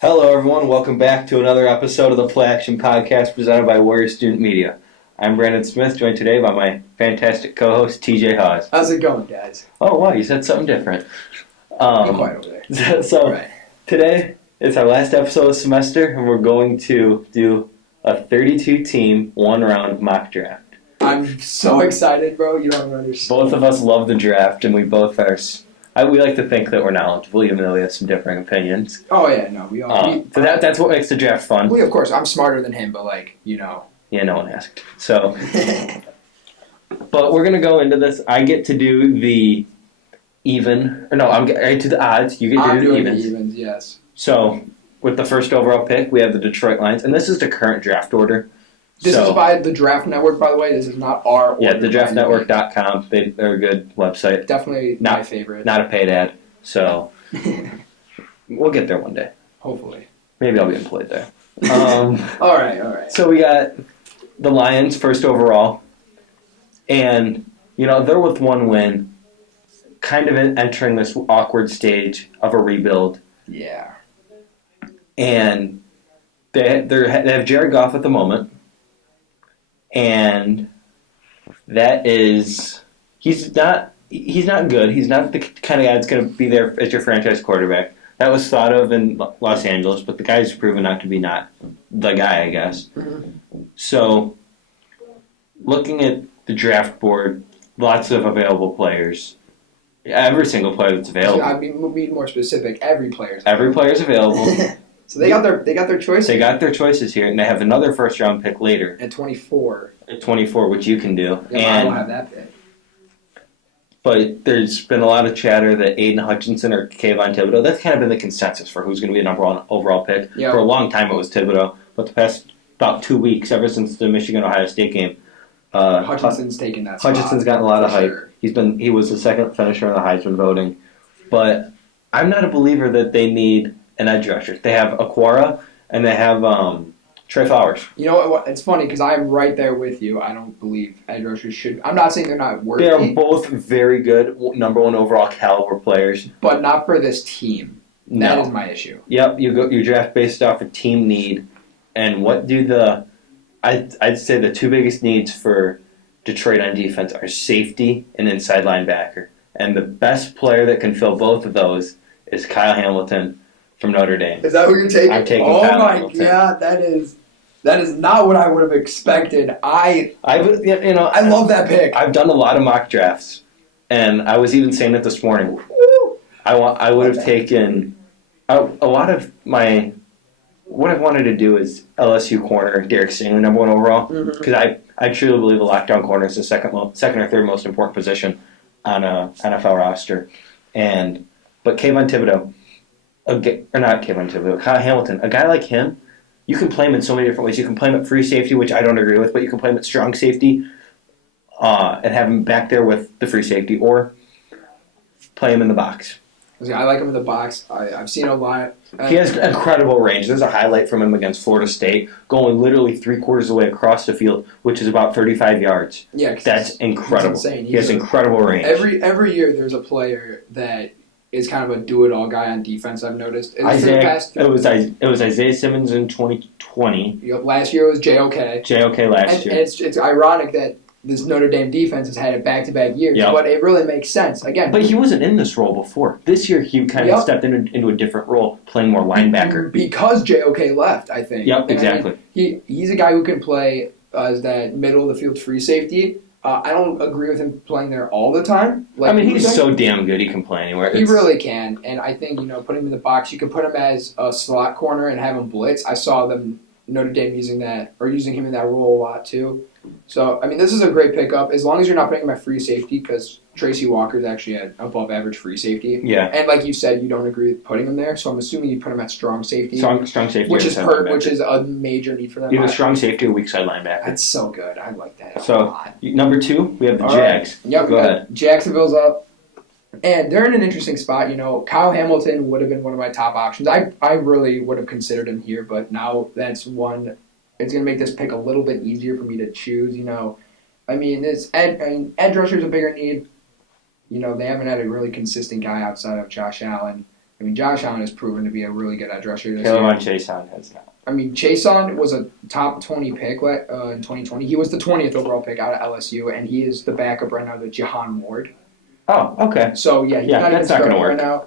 Hello, everyone. Welcome back to another episode of the Play Action Podcast presented by Warrior Student Media. I'm Brandon Smith, joined today by my fantastic co-host, TJ Hawes. How's it going, guys? Oh, wow, you said something different. Be quiet over there. So today is our last episode of the semester, and we're going to do a 32-team, one-round mock draft. I'm so excited, bro. You don't even understand. Both of us love the draft, and we both are... we like to think that we're knowledgeable, even though we have some differing opinions. Oh, yeah, no, we all... So that's what makes the draft fun. Of course, I'm smarter than him, but, Yeah, no one asked. So, but we're going to go into this. I get to do the I get to the odds. You get to do the evens. The evens, yes. So, with the first overall pick, we have the Detroit Lions, and this is the current draft order. This is by the Draft Network, by the way. This is not our order. Yeah, thedraftnetwork.com. They're a good website. Definitely my favorite. Not a paid ad, so we'll get there one day. Hopefully. Maybe I'll be employed there. All right. So we got the Lions first overall, and they're with one win, kind of entering this awkward stage of a rebuild. Yeah. And they have Jared Goff at the moment, and that is he's not good. He's not the kind of guy that's going to be there as your franchise quarterback. That was thought of in Los Angeles, but the guy's proven not to be not the guy, I guess. Mm-hmm. So, looking at the draft board, lots of available players. Every single player that's available. I mean, we'll be more specific. Every player's available. So they got their choices. They got their choices here, and they have another first-round pick later. At 24. At 24, which you can do. Yeah, I don't have that pick. But there's been a lot of chatter that Aiden Hutchinson or Kayvon Thibodeau, that's kind of been the consensus for who's going to be the number one overall pick. Yep. For a long time it was Thibodeau, but the past about 2 weeks, ever since the Michigan-Ohio State game, Hutchinson's taken that spot. Hutchinson's gotten a lot of hype. Sure. He was the second finisher in the Heisman voting. But I'm not a believer that they need an edge rusher. They have Aquara, and they have Trey Flowers. You know what? It's funny because I'm right there with you. I don't believe edge rushers should. I'm not saying they're not worthy. They are both very good, number one overall caliber players, but not for this team. No. That is my issue. Yep, you draft based off of team need, and what do I'd say the two biggest needs for Detroit on defense are safety and inside linebacker, and the best player that can fill both of those is Kyle Hamilton from Notre Dame. Is that who you're taking? I'm taking Kyle Hamilton. God, that is not what I would have expected. I love that pick. I've done a lot of mock drafts, and I was even saying it this morning. Woo! I would have taken a lot of my. What I wanted to do is LSU corner Derek Stingley, number one overall, because I truly believe a lockdown corner is the second or third most important position on a NFL roster, but Kayvon Thibodeau. Kyle Hamilton. A guy like him, you can play him in so many different ways. You can play him at free safety, which I don't agree with, but you can play him at strong safety and have him back there with the free safety, or play him in the box. I like him in the box. I've seen a lot. He has incredible range. There's a highlight from him against Florida State, going literally 3/4 of the way across the field, which is about 35 yards. Yeah, that's incredible. He's insane. He has incredible range. Every year there's a player that is kind of a do-it-all guy on defense. I've noticed. It was Isaiah Simmons in 2020. Last year it was JOK. JOK last year. And it's ironic that this Notre Dame defense has had it back-to-back years, but it really makes sense. Again, but he wasn't in this role before. This year he kind of stepped into a different role, playing more linebacker. Because JOK left, I think. Yep, exactly. He's a guy who can play as that middle-of-the-field free safety. I don't agree with him playing there all the time. He's so damn good he can play anywhere. He really can, and I think, putting him in the box, you can put him as a slot corner and have him blitz. I saw them, Notre Dame, using him in that role a lot too. So, this is a great pickup, as long as you're not putting him at free safety, because Tracy Walker's actually at above average free safety. Yeah. And like you said, you don't agree with putting him there, so I'm assuming you put him at strong safety. Strong safety. Which is a major need for them. Either strong safety or weak side linebacker. That's so good. I like that a lot. Number 2, we have the Jags. Right. Yep, Go ahead. Jacksonville's up. And they're in an interesting spot. Kyle Hamilton would have been one of my top options. I really would have considered him here, but now that's one. It's going to make this pick a little bit easier for me to choose. Edge rusher is a bigger need. They haven't had a really consistent guy outside of Josh Allen. I mean, Josh Allen has proven to be a really good edge rusher this Caleb year. on Chase on has not. I mean, Chason was a top 20 pick in 2020. He was the 20th overall pick out of LSU, and he is the backup right now to Jahan Ward. Oh, okay. So, yeah, he's not that's not going to work right now.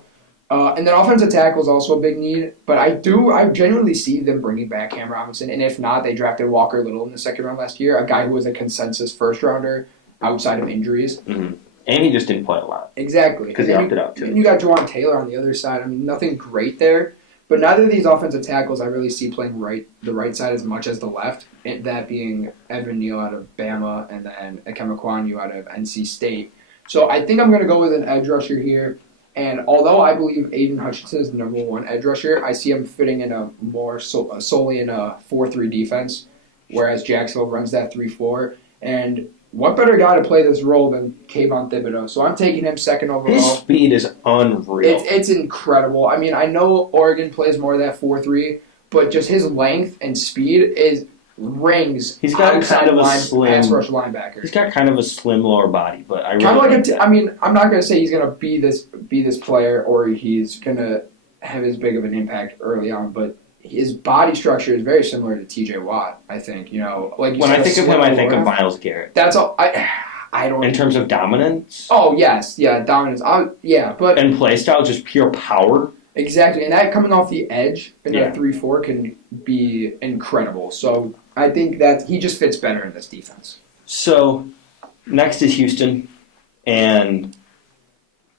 And then offensive tackle is also a big need, but I genuinely see them bringing back Cam Robinson, and if not, they drafted Walker Little in the second round last year, a guy who was a consensus first rounder outside of injuries. Mm-hmm. And he just didn't play a lot. Exactly. Because he opted out, too. And you got Juwan Taylor on the other side. I mean, nothing great there. But neither of these offensive tackles I really see playing the right side as much as the left, and that being Evan Neal out of Bama and then Ikem Ekwonu out of NC State. So I think I'm going to go with an edge rusher here. And although I believe Aiden Hutchinson is the number one edge rusher, I see him fitting in a more solely in a 4-3 defense, whereas Jacksonville runs that 3-4. And what better guy to play this role than Kayvon Thibodeau? So I'm taking him second overall. His speed is unreal. It's incredible. I mean, I know Oregon plays more of that 4-3, but just his length and speed rings. He's got kind of a slim pass rush linebacker. He's got kind of a slim lower body, but I really kind of like I mean, I'm not going to say he's going to be this player or he's going to have as big of an impact early on, but his body structure is very similar to T.J. Watt. I think like when I think of him, I think of Myles Garrett. That's all. I don't. In terms of dominance. Oh yes, yeah, dominance. But and play style, just pure power. Exactly, and that coming off the edge in a 3-4 can be incredible. So I think that he just fits better in this defense. So next is Houston, and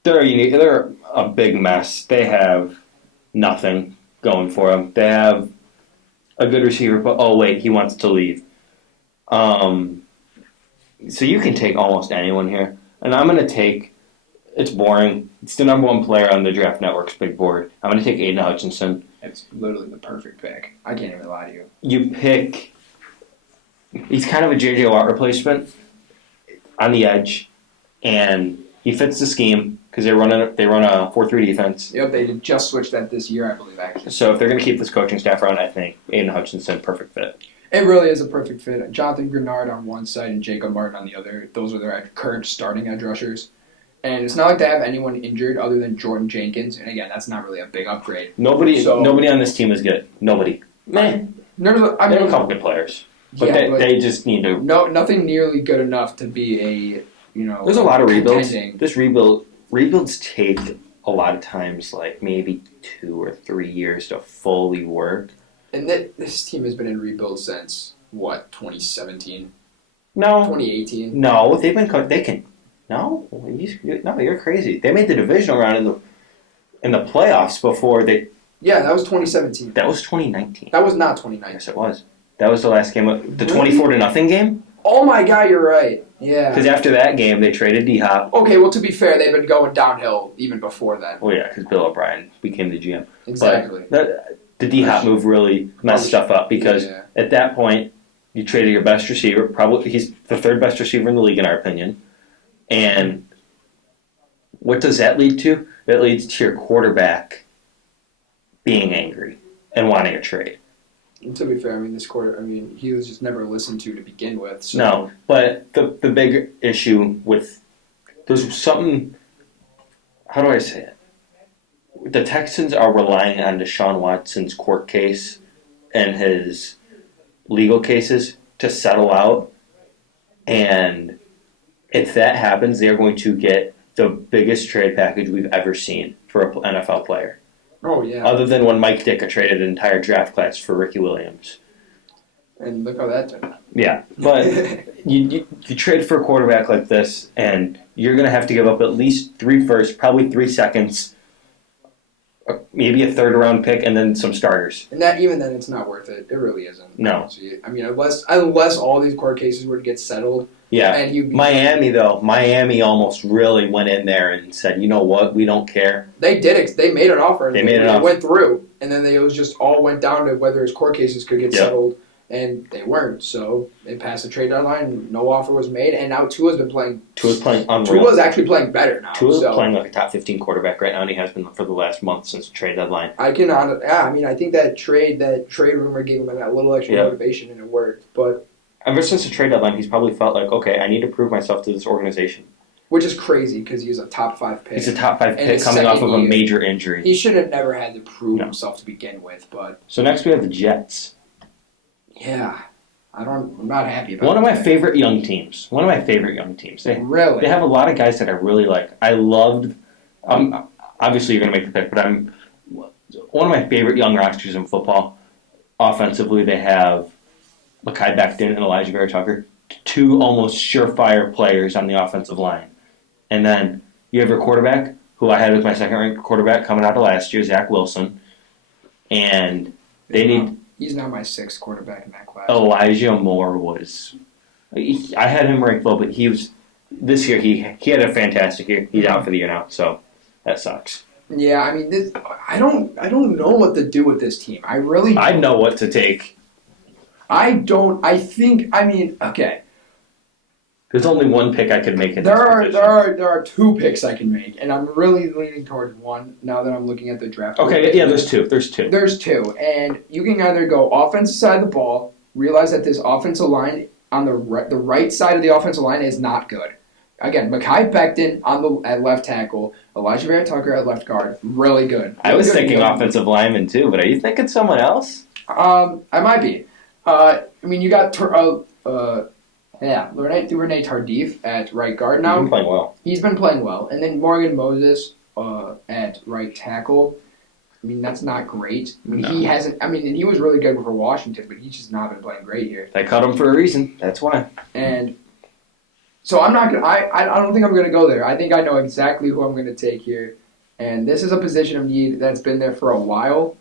they're unique. They're a big mess. They have nothing going for them. They have a good receiver, but oh wait, he wants to leave. So you can take almost anyone here, and I'm going to take. It's boring. It's the number one player on the Draft Network's big board. I'm going to take Aiden Hutchinson. It's literally the perfect pick. I can't even lie to you. You pick. He's kind of a J.J. Watt replacement on the edge, and he fits the scheme because they run a 4-3 defense. Yep, they just switched that this year, I believe, actually. So if they're going to keep this coaching staff around, I think Aiden Hutchinson, perfect fit. It really is a perfect fit. Jonathan Grenard on one side and Jacob Martin on the other. Those are their current starting edge rushers. And it's not like they have anyone injured other than Jordan Jenkins. And again, that's not really a big upgrade. Nobody on this team is good. Nobody. Man, they have a couple good players. But they just need to... Nothing nearly good enough to be a, There's a lot of rebuilds. Contending. This rebuilds take a lot of times, like maybe 2 or 3 years to fully work. And this team has been in rebuild since, 2017? No. 2018? No, they can... No, you're crazy. They made the divisional round in the playoffs before they... Yeah, that was 2017. That was 2019. That was not 2019. Yes, it was. That was the last game of the 24-0 game. Oh my God, you're right. Yeah. Because after that game, they traded D-Hop. Okay, well, to be fair, they've been going downhill even before that. Well, yeah, because Bill O'Brien became the GM. Exactly. But the D-Hop move really messed stuff up because at that point, you traded your best receiver. Probably he's the third best receiver in the league, in our opinion. And what does that lead to? That leads to your quarterback being angry and wanting a trade. And to be fair, he was just never listened to begin with. So. No, but the big issue with there's something. How do I say it? The Texans are relying on Deshaun Watson's court case and his legal cases to settle out, and if that happens, they're going to get the biggest trade package we've ever seen for an NFL player. Oh, yeah. Other than when Mike Ditka traded an entire draft class for Ricky Williams. And look how that turned out. Yeah, but you trade for a quarterback like this, and you're going to have to give up at least 3 firsts, probably 3 seconds, maybe a third-round pick, and then some starters. And that even then, it's not worth it. It really isn't. No. I mean, unless all these court cases were to get settled. Yeah. And Miami almost really went in there and said, you know what, we don't care. They did. They made an offer. They made an offer. It went through, and then it was just all went down to whether his court cases could get settled, and they weren't. So they passed the trade deadline. No offer was made, and now Tua's been playing. Tua's playing unreal. Tua's actually playing better now. Tua's playing like a top 15 quarterback right now, and he has been for the last month since the trade deadline. I think that trade rumor gave him that little extra motivation, and it worked. But ever since the trade deadline, he's probably felt like, okay, I need to prove myself to this organization. which is crazy because he's a top 5 pick. He's a top 5 And pick his coming off of a second year. major injury. He should have never had to prove himself to begin with, but So next we have the Jets. yeah, I'm not happy about One of my that. favorite young teams. They Really? have a lot of guys that I really like. I loved. Obviously, you're going to make the pick, but I'm one of my favorite young rosters in football. Offensively, they have Mekhi Becton and Elijah Vera Tucker, 2 almost surefire players on the offensive line. And then you have your quarterback, who I had as my second-ranked quarterback coming out of last year, Zach Wilson. And they need He's now my 6th quarterback in that class. Elijah Moore was. I had him ranked low, but he was this year. He had a fantastic year. He's out for the year now, so that sucks. Yeah, I mean, I don't know what to do with this team. I really don't. I know what to take. I don't. I think. I mean, okay. There's only one pick I could make in There this position. are 2 picks I can make, and I'm really leaning towards one now that I'm looking at the draft. Okay, yeah, there's 2. There's 2. There's 2, and you can either go offensive side of the ball, realize that this offensive line on the right side of the offensive line is not good. Again, Mekhi Becton at left tackle, Elijah Vera Tucker at left guard, really good. I was Really thinking good. offensive lineman too, but are you thinking someone else? I might be. I mean, you got Renee Tardif at right guard now. He's been playing well. He's been playing well, and then Morgan Moses at right tackle. I mean, that's not great. I mean, No. he hasn't. I mean, and he was really good for Washington, but he's just not been playing great here. They cut him for a reason. That's why. And so I'm not gonna. I don't think I'm gonna go there. I think I know exactly who I'm gonna take here, and this is a position of need that's been there for a while.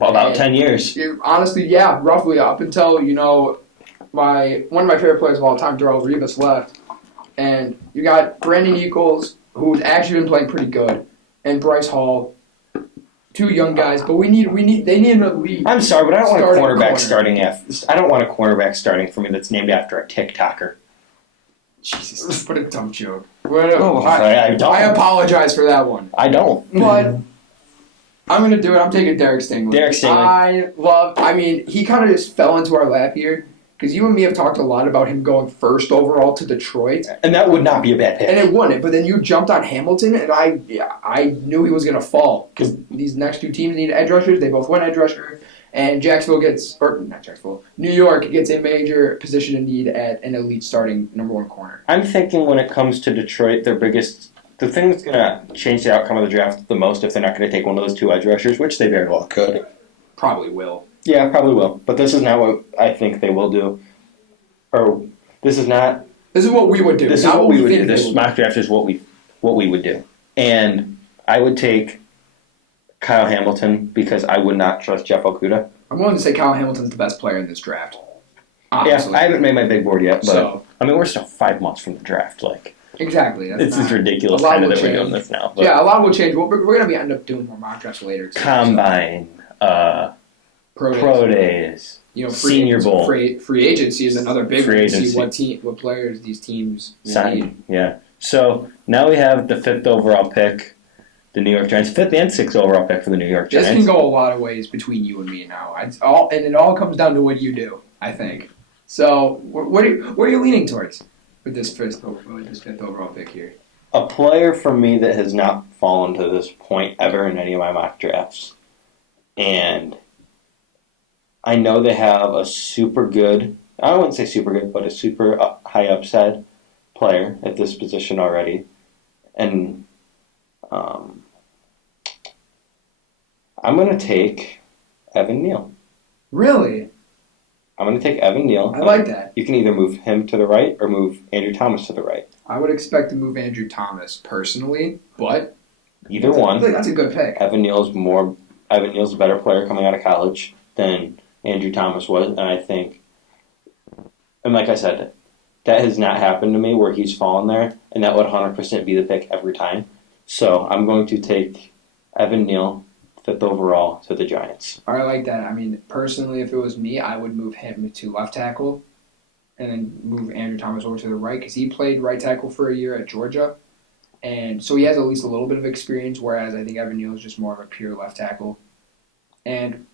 About 10 years. Honestly, yeah, roughly up until one of my favorite players of all time, Darrell Rivas, left, and you got Brandon Eagles, who's actually been playing pretty good, and Bryce Hall, 2 young guys, but they need an elite. I'm sorry, but I don't want a Starting cornerback corner. starting after. I don't want a cornerback starting for me that's named after a TikToker. Jesus, what a dumb joke. I don't. I apologize for that one, I don't. but I'm gonna do it. I'm taking Derek Stingley. Derek Stingley. I mean, he kind of just fell into our lap here. Because you and me have talked a lot about him going 1st overall to Detroit. And that would not be a bad pick. And it wouldn't. But then you jumped on Hamilton, and I knew he was going to fall. Because these next 2 teams need edge rushers. They both went edge rusher. And New York gets a major position of need at an elite starting number 1 corner. I'm thinking when it comes to Detroit, the thing that's going to change the outcome of the draft the most if they're not going to take one of those 2 edge rushers, which they very well could. Probably will. Yeah, probably will. But this is not what I think they will do. Or this is not. This is what we would do. This is what we would do. This mock draft is what we would do. And I would take Kyle Hamilton because I would not trust Jeff Okuda. I'm willing to say Kyle Hamilton's the best player in this draft. Honestly. Yeah, I haven't made my big board yet, but So- I mean we're still 5 months from the draft. Like Exactly. it's just ridiculous a lot kind of will that we're change. doing this now. But Yeah, a lot will change. We're going to end up doing more mock drafts later. Too, Combine, pro days, Senior Bowl. Free agency is another big Free one to agency. see what players these teams need. sign. Yeah. So now we have the 5th overall pick, the New York Giants. 5th and 6th overall pick for the New York This Giants. can go a lot of ways between you and me now. And it all comes down to what you do, I think. So what are you leaning towards with this 5th overall pick here? A player for me that has not fallen to this point ever in any of my mock drafts. And I know they have a super good, I wouldn't say super good, but a super high upside player at this position already. And I'm going to take Evan Neal. Really? I'm going to take Evan Neal. I like that. You can either move him to the right or move Andrew Thomas to the right. I would expect to move Andrew Thomas personally, but Either one. That's a good pick. Evan Neal's a better player coming out of college than Andrew Thomas was, and I think, and like I said, that has not happened to me where he's fallen there, and that would 100% be the pick every time. So I'm going to take Evan Neal, 5th overall, to the Giants. I like that. I mean, personally, if it was me, I would move him to left tackle and then move Andrew Thomas over to the right because he played right tackle for a year at Georgia. And so he has at least a little bit of experience, whereas I think Evan Neal is just more of a pure left tackle. And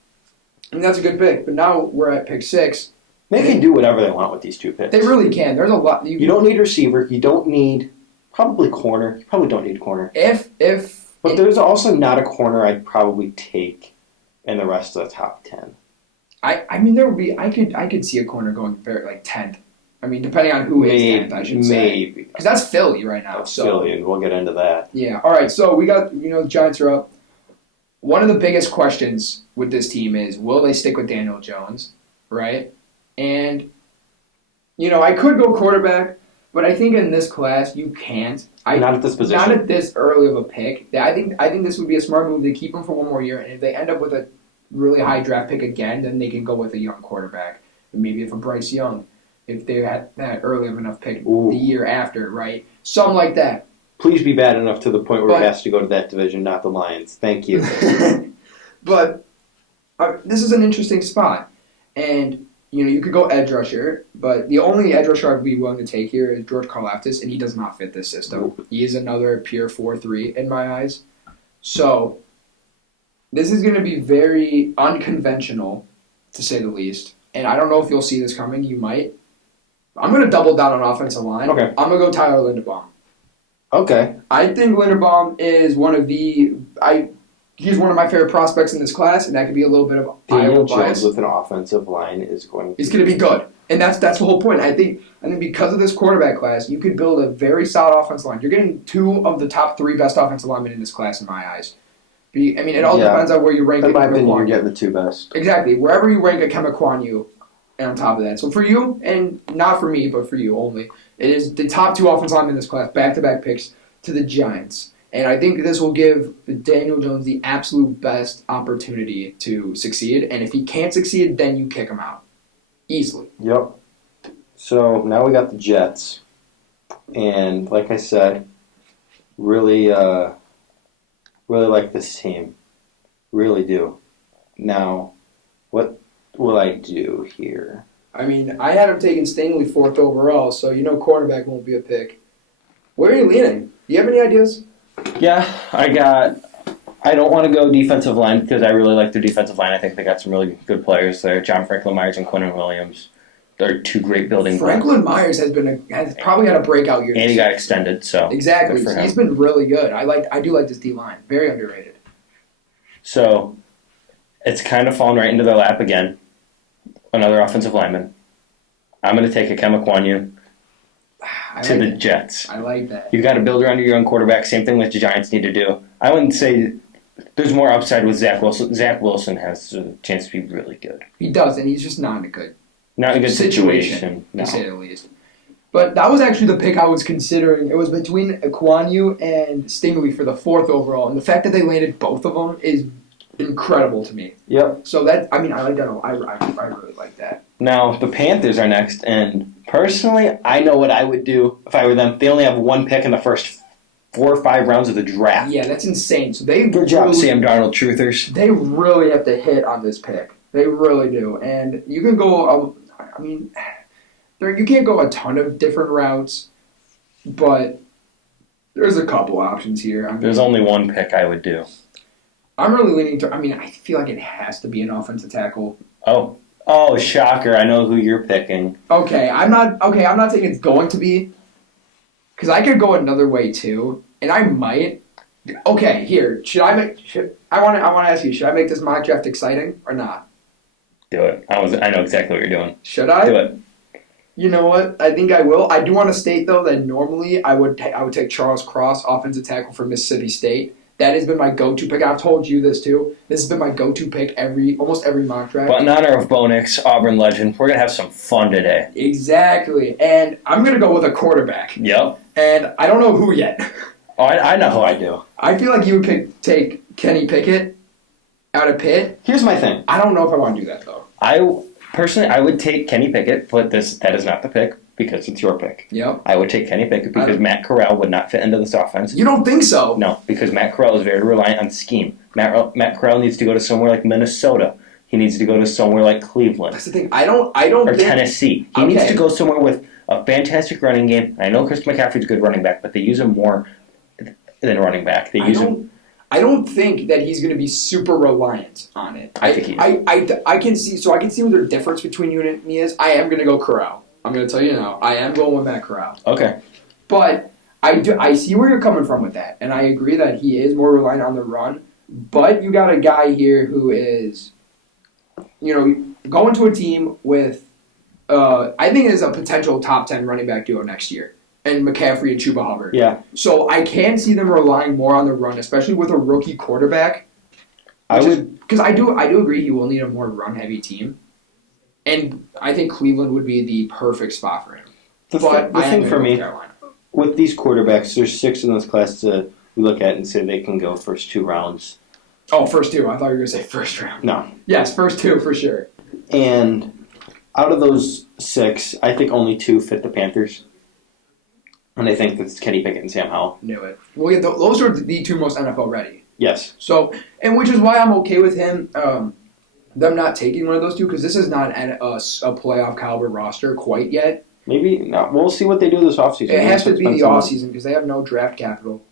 that's a good pick. But now we're at pick 6. They can do whatever they want with these 2 picks. They really can. There's a lot. You don't need receiver. You don't need Probably corner. You probably don't need corner. But there's also not a corner I'd probably take in the rest of the top 10. I mean, there would be. I could see a corner going very like 10th. I mean, depending on who is 10th, I should say. Maybe. Because that's Philly right now. That's Philly, and we'll get into that. Yeah. All right. So we got the Giants are up. One of the biggest questions with this team is, will they stick with Daniel Jones, right? And, I could go quarterback, but I think in this class you can't. Not at this position. Not at this early of a pick. I think this would be a smart move to keep him for one more year, and if they end up with a really high draft pick again, then they can go with a young quarterback. And maybe if a Bryce Young, if they had that early of enough pick the year after, right? Something like that. Please be bad enough to the point where he has to go to that division, not the Lions. Thank you. But this is an interesting spot. And, you could go edge rusher, but the only edge rusher I'd be willing to take here is George Karlaftis, and he does not fit this system. He is another pure 4-3 in my eyes. So this is going to be very unconventional, to say the least. And I don't know if you'll see this coming. You might. I'm going to double down on offensive line. Okay. I'm going to go Tyler Linderbaum. Okay. I think Linderbaum is he's one of my favorite prospects in this class, and that could be a little bit of Daniel bias. Jones with an offensive line is going to He's going to be good. And that's the whole point. I think because of this quarterback class, you could build a very solid offensive line. You're getting 2 of the top 3 best offensive linemen in this class, in my eyes. It all depends on where you rank. In my opinion, you're getting the 2 best. Exactly. Wherever you rank a Kemekwanyu, and on top of that. So for you, and not for me, but for you only, it is the top 2 offensive linemen in this class, back-to-back picks to the Giants. And I think this will give Daniel Jones the absolute best opportunity to succeed. And if he can't succeed, then you kick him out. Easily. Yep. So now we got the Jets. And like I said, really like this team. Really do. Now, what will I do here? I had him taking Stingley 4th overall, so quarterback won't be a pick. Where are you leaning? Do you have any ideas? Yeah, I don't want to go defensive line because I really like their defensive line. I think they got some really good players there. John Franklin Myers and Quinnen Williams. They're 2 great building blocks. Franklin Myers has probably had a breakout year. And he got extended, so exactly. He's been really good. I do like this D line. Very underrated. So it's kind of fallen right into their lap again. Another offensive lineman. I'm going to take a Kemekwanyu to the Jets. I like that. You've got to build around your young quarterback. Same thing that the Giants need to do. I wouldn't say there's more upside with Zach Wilson. Zach Wilson has a chance to be really good. He does, and he's just not in a good situation. To say the least. But that was actually the pick I was considering. It was between Kwanyu and Stingley for the 4th overall, and the fact that they landed both of them is incredible to me. Yep. So I like that. I really like that. Now, the Panthers are next, and personally, I know what I would do if I were them. They only have 1 pick in the first 4 or 5 rounds of the draft. Yeah, that's insane. So good job, Sam Darnold truthers. They really have to hit on this pick. They really do. And you can go, you can't go a ton of different routes, but there's a couple options here. There's only 1 pick I would do. I'm really leaning to, I feel like it has to be an offensive tackle. Oh, shocker. I know who you're picking. Okay, I'm not saying it's going to be, because I could go another way too, and I might. Okay, here, I want to ask you, should I make this mock draft exciting or not? Do it. I know exactly what you're doing. Should I? Do it. You know what? I think I will. I do want to state, though, that normally I would take Charles Cross, offensive tackle for Mississippi State. That has been my go-to pick. I've told you this, too. This has been my go-to pick almost every mock draft. But in honor of Bo Nix, Auburn legend, we're going to have some fun today. Exactly. And I'm going to go with a quarterback. Yep. And I don't know who yet. Oh, I know who I do. I feel like you would take Kenny Pickett out of Pitt. Here's my thing. I don't know if I want to do that, though. Personally, I would take Kenny Pickett, but that is not the pick because it's your pick. Yep. I would take Kenny Pickett because Matt Corral would not fit into this offense. You don't think so? No, because Matt Corral is very reliant on scheme. Matt Corral needs to go to somewhere like Minnesota. He needs to go to somewhere like Cleveland. That's the thing. I don't or think... Tennessee. He needs to go somewhere with a fantastic running game. I know Christian McCaffrey's a good running back, but they use him more than running back. They use him. I don't think that he's going to be super reliant on it. I think he is. I can see what the difference between you and me is. I am going to go Corral. I'm going to tell you now. I am going with Matt Corral. Okay. But I see where you're coming from with that, and I agree that he is more reliant on the run. But you got a guy here who is, going to a team with, I think is a potential top 10 running back duo next year, and McCaffrey and Chuba Hubbard. Yeah. So I can see them relying more on the run, especially with a rookie quarterback. Because I do agree he will need a more run-heavy team, and I think Cleveland would be the perfect spot for him. The thing for me, with these quarterbacks, there's 6 in this class that we look at and say they can go first 2 rounds. Oh, first 2. I thought you were going to say first round. No. Yes, first 2 for sure. And out of those 6, I think only 2 fit the Panthers. And I think that's Kenny Pickett and Sam Howell. Knew it. Well, yeah, those are the 2 most NFL ready. Yes. So, and which is why I'm okay with him, them not taking one of those 2, because this is not a playoff caliber roster quite yet. Maybe not. We'll see what they do this offseason. It has to be the offseason because they have no draft capital.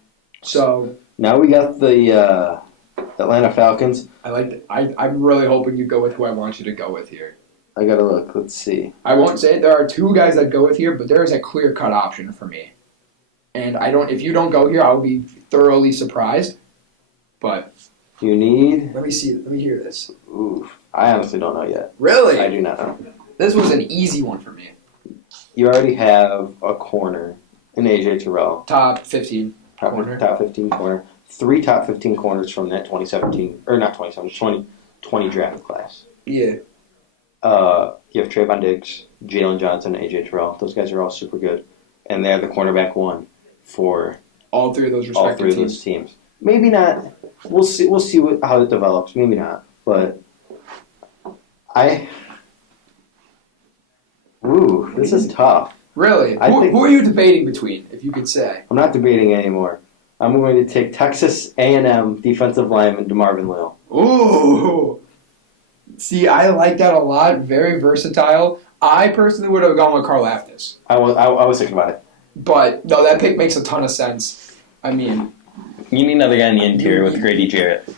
So now we got the Atlanta Falcons. I'm really hoping you go with who I want you to go with here. I gotta look. Let's see. I won't say there are 2 guys that go with here, but there is a clear-cut option for me. And if you don't go here, I'll be thoroughly surprised. But you need. Let me see. Let me hear this. Ooh, I honestly don't know yet. Really? I do not know. This was an easy one for me. You already have a corner in AJ Terrell. Top 15 corner. Top 15 corner. 3 top 15 corners from that 2020 draft class. Yeah. You have Trayvon Diggs, Jalen Johnson, and AJ Terrell. Those guys are all super good. And they're the cornerback 1 for all 3 of those respective teams. Maybe not. We'll see how it develops. Maybe not. But this is tough. Really? Who are you debating between, if you could say? I'm not debating anymore. I'm going to take Texas A&M defensive lineman DeMarvin Leal. Ooh. See, I like that a lot. Very versatile. I personally would have gone with Karl Aftis. I was thinking about it. But, no, that pick makes a ton of sense. I mean... You need another guy in the interior with Grady Jarrett.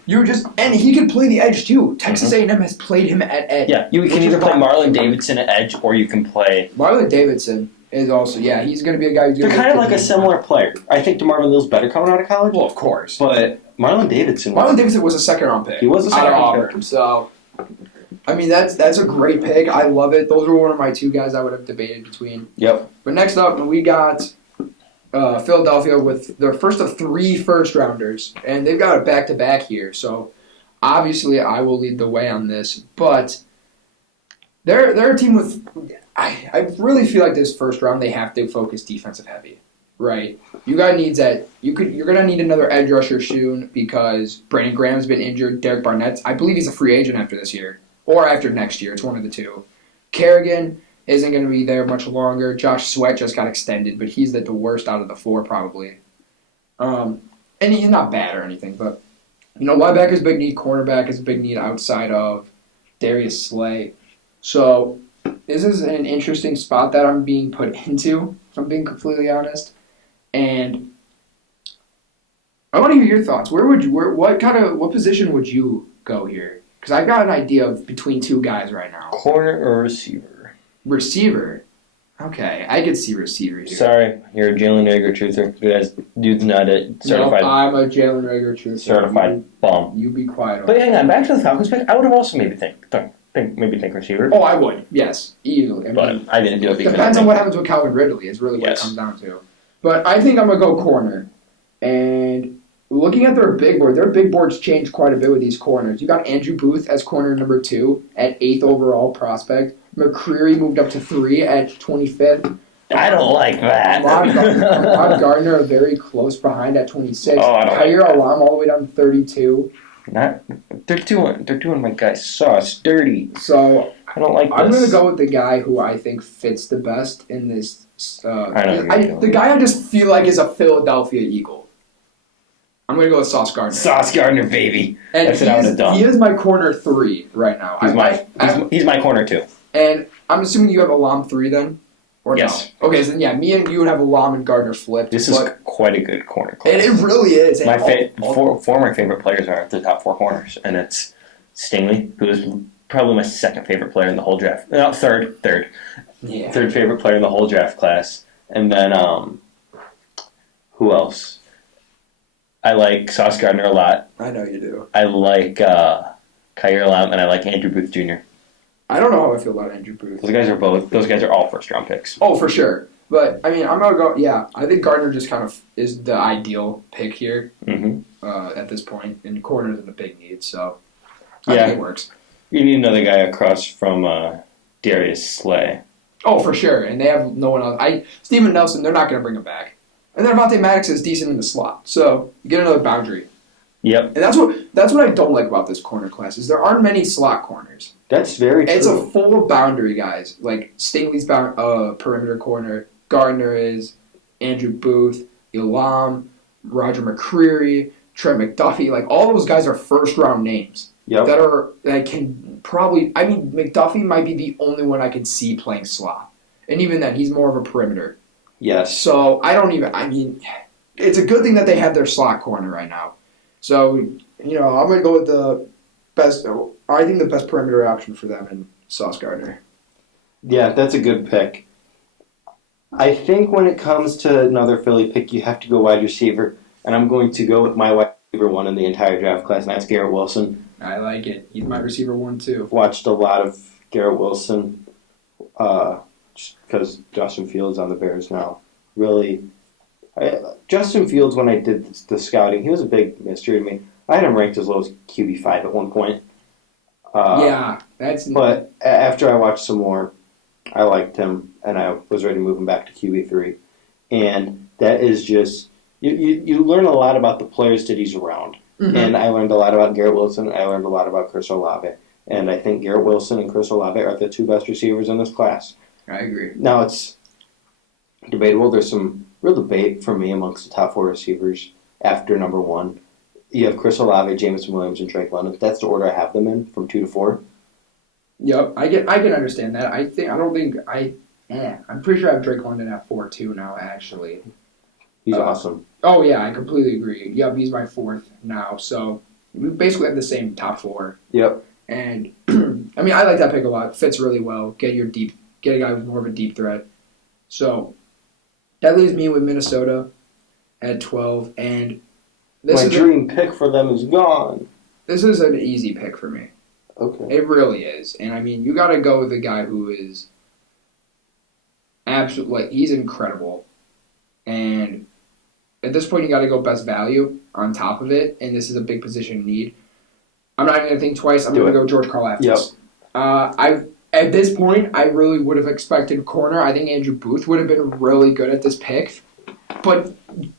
And he could play the edge, too. Texas A&M has played him at edge. Yeah, you can either play Marlon Davidson at edge, or you can play... Marlon Davidson is also, he's going to be a guy who's going to... They're kind of like a similar player. I think DeMarvin Leal's better coming out of college. Well, of course. But Marlon Davidson was a second-round pick. He was a second-round pick. So, I mean, that's a great pick. I love it. Those were one of my 2 guys I would have debated between. Yep. But next up, we got... Philadelphia with their first of 3 first-rounders, and they've got a back-to-back here. So, obviously, I will lead the way on this. But they're a team with – I really feel like this first round they have to focus defensive heavy, right? You got needs that – you're going to need another edge rusher soon because Brandon Graham's been injured. Derek Barnett, I believe he's a free agent after this year or after next year. It's one of the 2. Kerrigan – isn't going to be there much longer. Josh Sweat just got extended, but he's the worst out of the 4 probably. And he's not bad or anything, but, linebacker is a big need, cornerback is a big need outside of Darius Slay. So this is an interesting spot that I'm being put into, if I'm being completely honest. And I want to hear your thoughts. What position would you go here? Because I've got an idea of between 2 guys right now. Corner or receiver? Receiver. Okay, I could see receiver here. Sorry, you're a Jalen Reagor truther. Dude's not a certified. No, I'm a Jalen Reagor truther. Certified bum. You be quiet. But hang on, back to the Falcons pick. I would have also maybe think receiver. Oh, I would. Yes, easily. I didn't do it because depends on what happens with Calvin Ridley. Is really what it comes down to. But I think I'm gonna go corner. And looking at their big board's changed quite a bit with these corners. You got Andrew Booth as corner number 2 at 8th overall prospect. McCreary moved up to 3 at 25th. I don't like that. Ahmad Gardner are very close behind at 26. Khair Alam all the way down to 32. They're doing my guy sauce dirty. So I don't like this. I'm going to go with the guy who I think fits the best in this. The guy I just feel like is a Philadelphia Eagle. I'm going to go with Sauce Gardner. Sauce Gardner, baby. And that's what I would have done. He is my corner 3 right now. He's my corner 2. And I'm assuming you have Alam 3 then? Or yes. No? Okay, so yeah, me and you would have Alam and Gardner flipped. This is quite a good corner class. And it really is. Four of my favorite players are at the top 4 corners. And it's Stingley, who is probably my second favorite player in the whole draft. No, third. Yeah. Third favorite player in the whole draft class. And then Who else? I like Sauce Gardner a lot. I know you do. I like Kyer Lamb, and I like Andrew Booth Jr. I don't know how I feel about Andrew Booth. Those guys are all first-round picks. Oh, for sure. But, I mean, I'm going to go, yeah, I think Gardner just kind of is the ideal pick here at this point, and corners is a big need, so I think it works. You need another guy across from Darius Slay. Oh, for sure, and they have no one else. Steven Nelson, they're not going to bring him back. And then Avonte Maddox is decent in the slot, so you get another boundary. Yep. And that's what I don't like about this corner class is there aren't many slot corners. That's very true. It's a full boundary guys. Like Stingley's perimeter corner, Gardner is, Andrew Booth, Elam, Roger McCreary, Trent McDuffie. Like all those guys are first round names. Yep. That can probably. I mean, McDuffie might be the only one I can see playing slot, and even then, he's more of a perimeter. Yes. So I mean, it's a good thing that they have their slot corner right now. So, I'm going to go with the best, I think the best perimeter option for them in Sauce Gardner. Yeah, that's a good pick. I think when it comes to another Philly pick, you have to go wide receiver, and I'm going to go with my wide receiver one in the entire draft class, and that's Garrett Wilson. I like it. He's my receiver one, too. Watched a lot of Garrett Wilson just because Justin Fields on the Bears now. Really, Justin Fields, when I did the scouting, he was a big mystery to me. I had him ranked as low as QB5 at one point. But after I watched some more, I liked him, and I was ready to move him back to QB3. And that is just you learn a lot about the players that he's around. Mm-hmm. And I learned a lot about Garrett Wilson. I learned a lot about Chris Olave. And I think Garrett Wilson and Chris Olave are the two best receivers in this class. I agree. Now, it's debatable. There's some real debate for me amongst the top four receivers after number one. You have Chris Olave, Jameson Williams, and Drake London. That's the order I have them in, from 2 to 4. Yep, I can understand that. I'm pretty sure I have Drake London at 4 too now. Actually, he's awesome. Oh yeah, I completely agree. Yep, he's my 4th now. So we basically have the same top 4. Yep. And I mean, I like that pick a lot. Fits really well. Get a guy who's more of a deep threat. So that leaves me with Minnesota at 12, and my dream pick for them is gone. This is an easy pick for me. Okay. It really is. And I mean, you got to go with a guy who is absolutely, he's incredible. And at this point, you got to go best value on top of it. And this is a big position need. I'm not even going to think twice. I'm going to go George Karlaftis. Yep. At this point, I really would have expected corner. I think Andrew Booth would have been really good at this pick. But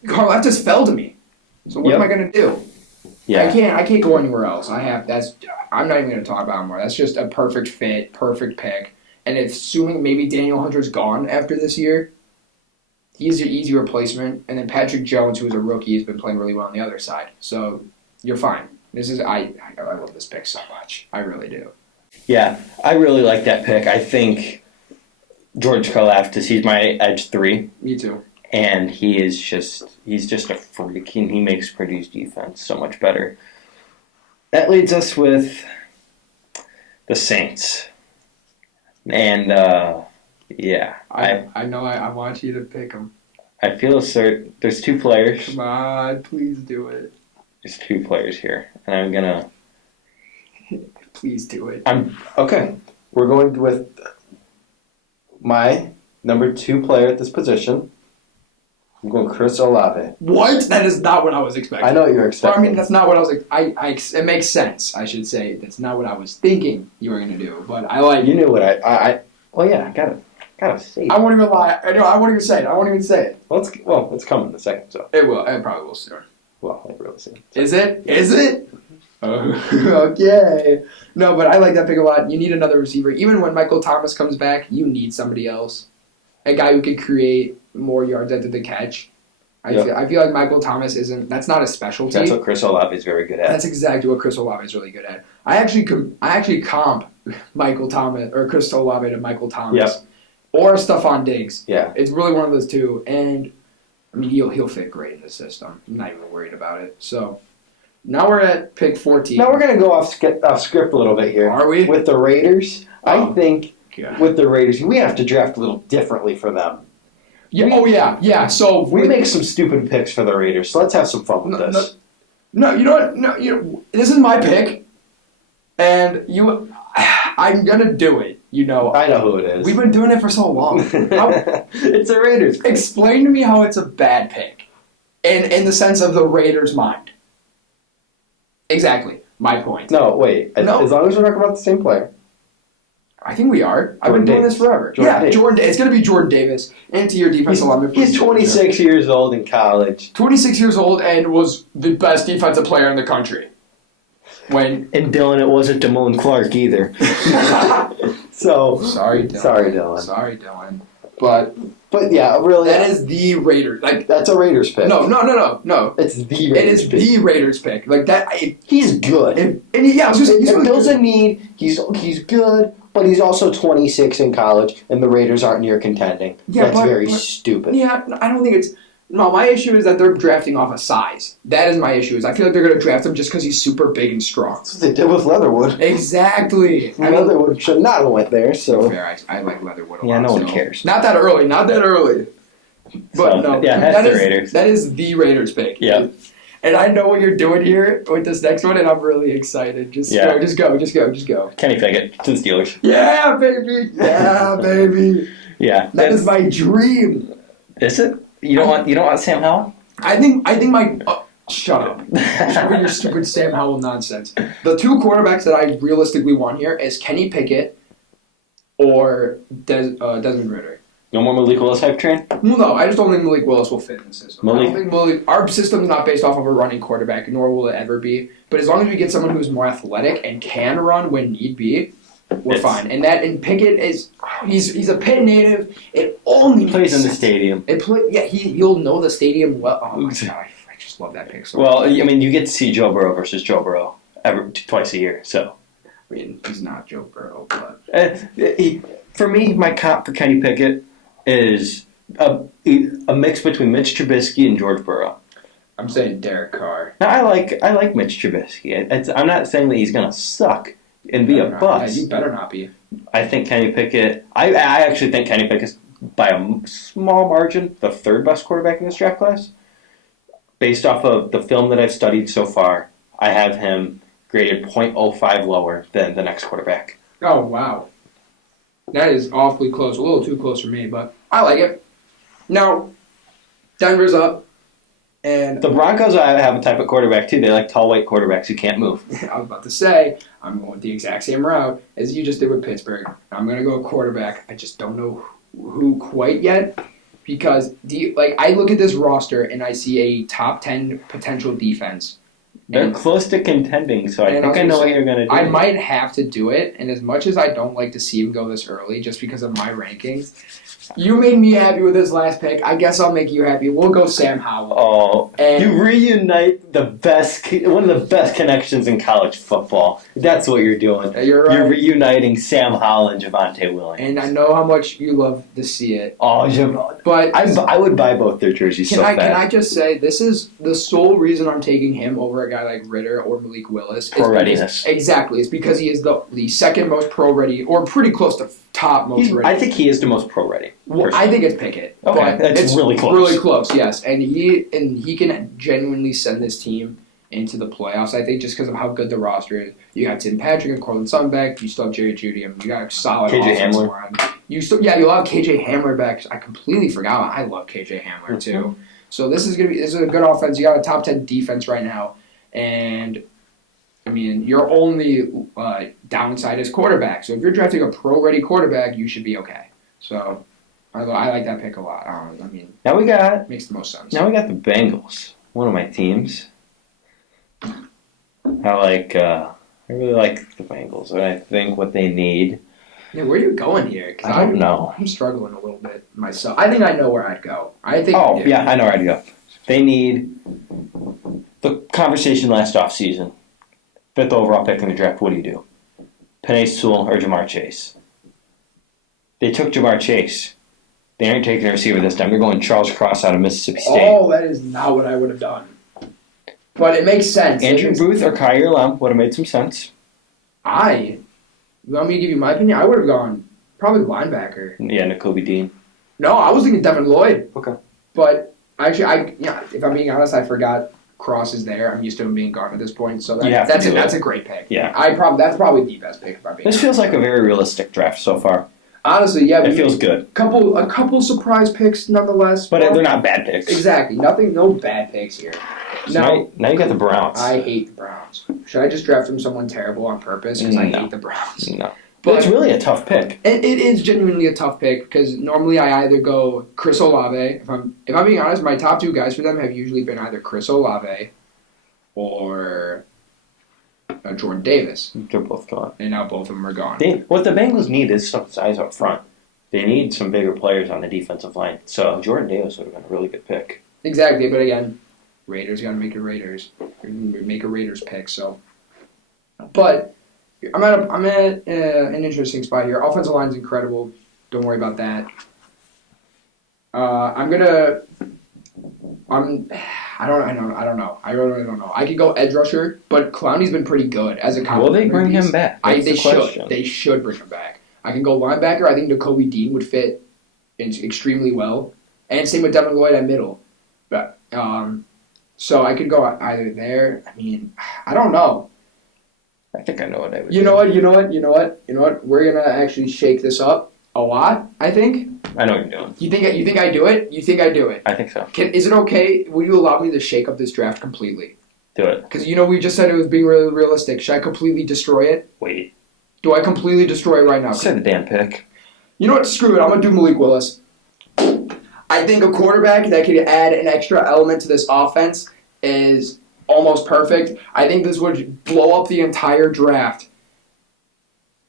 Karlaftis fell to me. So what am I going to do? Yeah. I can't go anywhere else. I'm not even going to talk about him more. That's just a perfect fit, perfect pick. And assuming maybe Daniel Hunter's gone after this year, he's your easy replacement. And then Patrick Jones, who's a rookie, has been playing really well on the other side. So you're fine. I love this pick so much. I really do. Yeah, I really like that pick. I think George Karlaftis, he's my edge 3. Me too. And he's just a freak, and he makes Purdue's defense so much better. That leads us with the Saints. And, yeah. I know I want you to pick them. I feel certain. There's 2 players. Come on, please do it. There's 2 players here, and I'm going to... Please do it. Okay. We're going with my number 2 player at this position. I'm going Chris Olave. What? That is not what I was expecting. I know what you were expecting. Well, I mean, that's not what I was. It makes sense, I should say. That's not what I was thinking you were going to do. But I like. You knew what well, yeah, I gotta say it. I won't even lie. I won't even say it. I won't even say it. It's coming in a second, so. It will. It probably will soon. Well, it really soon. Is it? Is it? Okay. No, but I like that pick a lot. You need another receiver. Even when Michael Thomas comes back, you need somebody else. A guy who can create more yards after the catch. I feel like Michael Thomas that's not a specialty. That's what Chris Olave is very good at. That's exactly what Chris Olave is really good at. I actually comp Michael Thomas or Chris Olave to Michael Thomas or Stephon Diggs. Yeah. It's really one of those two. And I mean he'll fit great in the system. I'm not even worried about it. So now we're at pick 14. Now we're going to go off script a little bit here. Are we? With the Raiders, I think God. with the Raiders, we have to draft a little differently for them. Yeah. So we make some stupid picks for the Raiders, so let's have some fun with this. No, you know what? No, this is my pick, and I'm gonna do it. I know who it is. We've been doing it for so long. It's a Raiders pick. Explain to me how it's a bad pick, in the sense of the Raiders' mind. Exactly, my point. No, wait. No. As long as we're talking about the same player. I think we are. I've been doing this forever. Jordan. It's going to be Jordan Davis. Interior defensive lineman. He's 26 years old in college. 26 years old and was the best defensive player in the country. And Dylan, it wasn't Damone Clark either. Sorry, Dylan. Sorry, Dylan. But yeah, really, that is the Raiders. That's a Raiders pick. No. It's the Raiders pick. The Raiders pick. He's good. If Bill's a need. He's good. But he's also 26 in college, and the Raiders aren't near contending. Yeah, That's very stupid. Yeah, I don't think it's... No, my issue is that they're drafting off of size. That is my issue. I feel like they're going to draft him just because he's super big and strong. That's what they did with Leatherwood. Exactly. Leatherwood should not have went there, so... Fair, I like Leatherwood a lot. Yeah, no one cares. Not that early. But that's the Raiders. That is the Raiders pick. Yeah. And I know what you're doing here with this next one, and I'm really excited. Just go. Kenny Pickett to the Steelers. Yeah, baby. Yeah. That is my dream. Is it? You don't want Sam Howell? I think my shut up. With your stupid Sam Howell nonsense. The two quarterbacks that I realistically want here is Kenny Pickett or Desmond Ridder. No more Malik Willis hype train? Well, no, I just don't think Malik Willis will fit in the system. I don't think our system is not based off of a running quarterback, nor will it ever be. But as long as we get someone who's more athletic and can run when need be, we're fine. And Pickett he's a Pitt native. It only plays in the stadium. He'll know the stadium well. Oh my god, I just love that pick. Well, I mean, you get to see Joe Burrow versus Joe Burrow twice a year, so. I mean, he's not Joe Burrow, but for me, my comp for Kenny Pickett is a mix between Mitch Trubisky and George Burrow. I'm saying Derek Carr. Now, I like Mitch Trubisky. I'm not saying that he's going to suck and be a bust. Yeah, you better not be. I think Kenny Pickett... I actually think Kenny Pickett's, by a small margin, the third best quarterback in this draft class. Based off of the film that I've studied so far, I have him graded 0.05 lower than the next quarterback. Oh, wow. That is awfully close. A little too close for me, but I like it. Now, Denver's up. And the Broncos have a type of quarterback, too. They like tall, white quarterbacks who can't move. I was about to say, I'm going the exact same route as you just did with Pittsburgh. I'm going to go quarterback. I just don't know who quite yet. Because, I look at this roster and I see a top 10 potential defense. They're close to contending, so I think I know what you're going to do. I might have to do it, and as much as I don't like to see him go this early just because of my rankings, you made me happy with this last pick. I guess I'll make you happy. We'll go Sam Howell. Oh, and you reunite one of the best connections in college football. That's what you're doing. You're right. You're reuniting Sam Howell and Javonte Williams. And I know how much you love to see it. Oh, but I would buy both their jerseys so bad. Can I just say, this is the sole reason I'm taking him over a guy like Ridder or Malik Willis. Pro readiness. Exactly. It's because he is the second most pro ready, or pretty close to top most ready. I think he is the most pro ready. Well, I think it's Pickett. Okay, it's really close. Really close, yes. And he can genuinely send this team into the playoffs, I think, just because of how good the roster is. You got Tim Patrick and Cortland Sutton back. You still have Jerry Jeudy. You got a solid KJ offensive Hamler. line. You'll have KJ Hamler back. I completely forgot. I love KJ Hamler, too. So this is a good offense. You got a top 10 defense right now. And, I mean, your only downside is quarterback. So if you're drafting a pro-ready quarterback, you should be okay. So I like that pick a lot. Makes the most sense. Now we got the Bengals, one of my teams. I really like the Bengals, and I think what they need. Yeah, where are you going here? I don't know. I'm struggling a little bit myself. I think I know where I'd go. I know where I'd go. They need the conversation last offseason. 5th overall pick in the draft. What do you do? Penei Sewell or Jamar Chase? They took Jamar Chase. They aren't taking a receiver this time. They're going Charles Cross out of Mississippi State. Oh, that is not what I would have done. But it makes sense. Andrew Booth or Kyer Lamb would have made some sense. You want me to give you my opinion? I would have gone probably linebacker. Yeah, N'Kobe Dean. No, I was thinking Devin Lloyd. Okay. But actually, if I'm being honest, I forgot Cross is there. I'm used to him being gone at this point. So that's a great pick. Yeah. That's probably the best pick if I'm being honest. This feels like a very realistic draft so far. Honestly, yeah. It feels good. A couple surprise picks nonetheless. But they're not bad picks. Exactly. No bad picks here. So now you got the Browns. I hate the Browns. Should I just draft from someone terrible on purpose because I hate the Browns? No. But it's really a tough pick. It is genuinely a tough pick because normally I either go Chris Olave. If I'm being honest, my top two guys for them have usually been either Chris Olave or Jordan Davis. They're both gone. And now both of them are gone. What the Bengals need is some size up front. They need some bigger players on the defensive line. So Jordan Davis would have been a really good pick. Exactly, but again, Raiders got to make a Raiders pick. So, but I'm at an interesting spot here. Offensive line is incredible. Don't worry about that. I don't know. I really don't know. I could go edge rusher, but Clowney's been pretty good as a Will they bring him back? They should. They should bring him back. I can go linebacker. I think Nakobe Dean would fit extremely well, and same with Devin Lloyd at middle. But so I could go either there. I mean, I don't know. I think I know what I would do. You know what? We're gonna actually shake this up a lot. I think. I know what you're doing. You think I do it? You think I do it? I think so. Is it okay? Will you allow me to shake up this draft completely? Do it. Because we just said it was being really realistic. Should I completely destroy it? Wait. Do I completely destroy it right now? Say the damn pick. You know what? Screw it. I'm gonna do Malik Willis. I think a quarterback that could add an extra element to this offense is almost perfect. I think this would blow up the entire draft.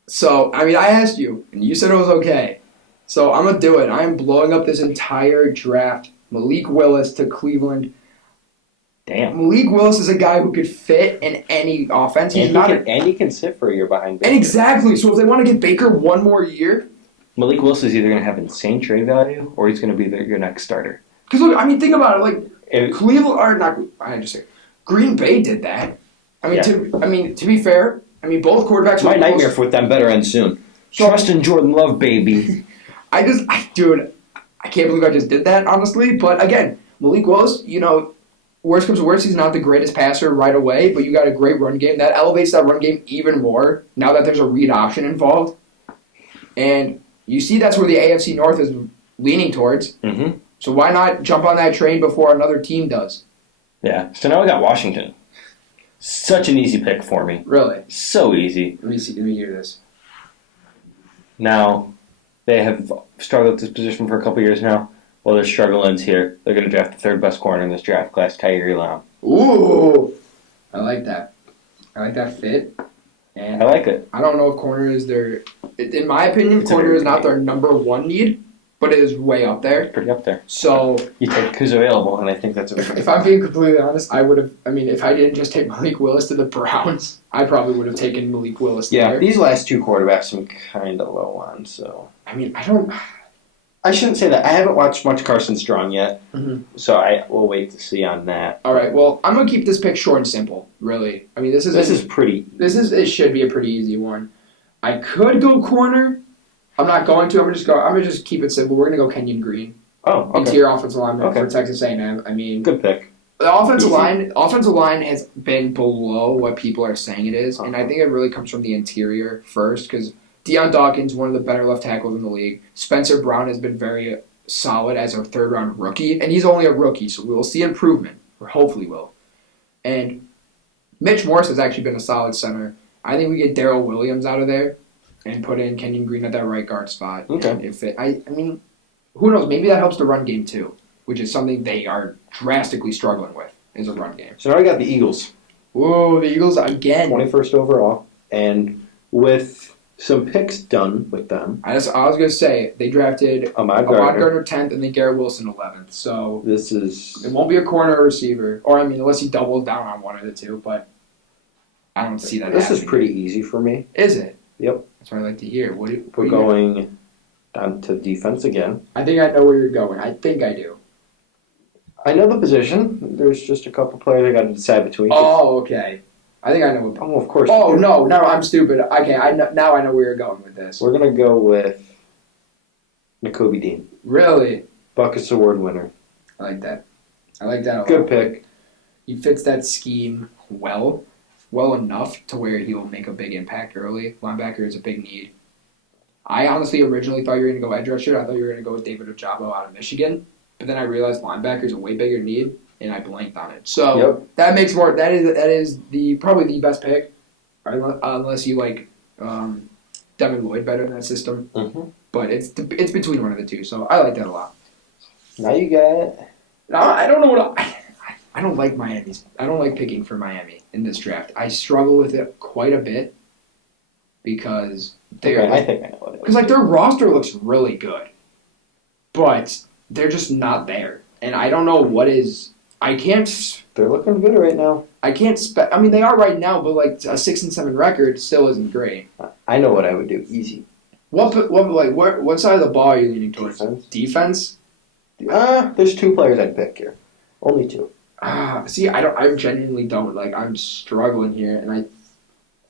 So, I mean, I asked you, and you said it was okay. So, I'm going to do it. I am blowing up this entire draft. Malik Willis to Cleveland. Damn. Malik Willis is a guy who could fit in any offense. And he can sit for a year behind Baker. And exactly. So, if they want to get Baker one more year. Malik Willis is either going to have insane trade value or he's going to be your next starter. Because, look, I mean, think about it. Cleveland, or not, I just say, Green Bay did that. I mean, to be fair, both quarterbacks. My nightmare with them better end soon. Trust in Jordan Love, baby. Dude, I can't believe I just did that, honestly. But again, Malik Willis, worst comes to worst, he's not the greatest passer right away, but you got a great run game. That elevates that run game even more now that there's a read option involved. And you see that's where the AFC North is leaning towards. Mm-hmm. So why not jump on that train before another team does? Yeah. So now we got Washington. Such an easy pick for me. Really? So easy. Let me hear this. Now, they have struggled at this position for a couple years now. Well, their struggle ends here. They're going to draft the third best corner in this draft class, Tyree Lamb. Ooh! I like that. I like that fit. And I like it. I don't know if corner is their... In my opinion, corner is not their number one need, but it is way up there. Pretty up there. So... You take who's available, and I think that's... If I'm being completely honest, I would have... if I didn't just take Malik Willis to the Browns, I probably would have taken Malik Willis there. Yeah, these last two quarterbacks I'm kind of low on, so... I shouldn't say that. I haven't watched much Carson Strong yet, so I will wait to see on that. All right, well, I'm going to keep this pick short and simple, really. This is pretty... It should be a pretty easy one. I could go corner. I'm not going to. I'm going to just keep it simple. We're going to go Kenyon Green. Oh, okay. Interior offensive lineman for Texas A&M. Good pick. The offensive line has been below what people are saying it is, and I think it really comes from the interior first, because Deion Dawkins, one of the better left tackles in the league. Spencer Brown has been very solid as a third-round rookie, and he's only a rookie, so we will see improvement, or hopefully will. And Mitch Morse has actually been a solid center. I think we get Darrell Williams out of there and put in Kenyon Green at that right guard spot. Okay. Who knows? Maybe that helps the run game too, which is something they are drastically struggling with, is a run game. So now we got the Eagles. Whoa, the Eagles again. 21st overall, and with some picks done with them. I was going to say, they drafted Ahmad Gardner 10th and then Garrett Wilson 11th. So it won't be a corner or receiver. Or, unless he doubles down on one of the two. But I don't see that This is pretty easy for me. Is it? Yep. That's what I like to hear. We're going down to defense again. I think I know where you're going. I think I do. I know the position. There's just a couple players I got to decide between. Oh, okay. I think I know. Oh, of course. Oh, no, I'm stupid. Okay, now I know where you're going with this. We're going to go with N'Kobe Dean. Really? Buckets Award winner. I like that. I like that a lot. Good pick. He fits that scheme well enough to where he will make a big impact early. Linebacker is a big need. I honestly originally thought you were going to go edge rusher. I thought you were going to go with David Ojabo out of Michigan. But then I realized linebacker is a way bigger need, and I blanked on it. So that makes more. That is probably the best pick, unless you like Devin Lloyd better in that system. Mm-hmm. But it's between one of the two. So I like that a lot. Now you got it. No, I don't know what I don't like Miami's. I don't like picking for Miami in this draft. I struggle with it quite a bit because I think I know what it is. Because like their roster looks really good, but they're just not there, and I don't know what is. I can't. They're looking good right now. I can't. I mean, they are right now, but like a 6-7 record still isn't great. I know what I would do. Easy. What side of the ball are you leaning towards? Defense. There's 2 players I'd pick here. Only 2. See, I genuinely don't. Like, I'm struggling here, and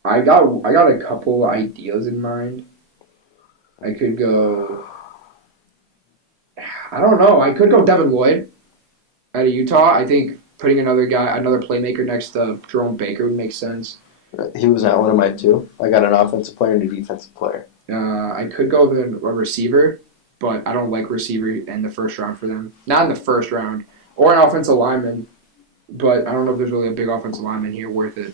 I got a couple ideas in mind. I could go. I don't know. I could go Devin Lloyd out of Utah. I think putting another playmaker next to Jerome Baker would make sense. He was not one of my 2. I got an offensive player and a defensive player. I could go with a receiver, but I don't like receiver in the first round for them. Not in the first round. Or an offensive lineman, but I don't know if there's really a big offensive lineman here worth it.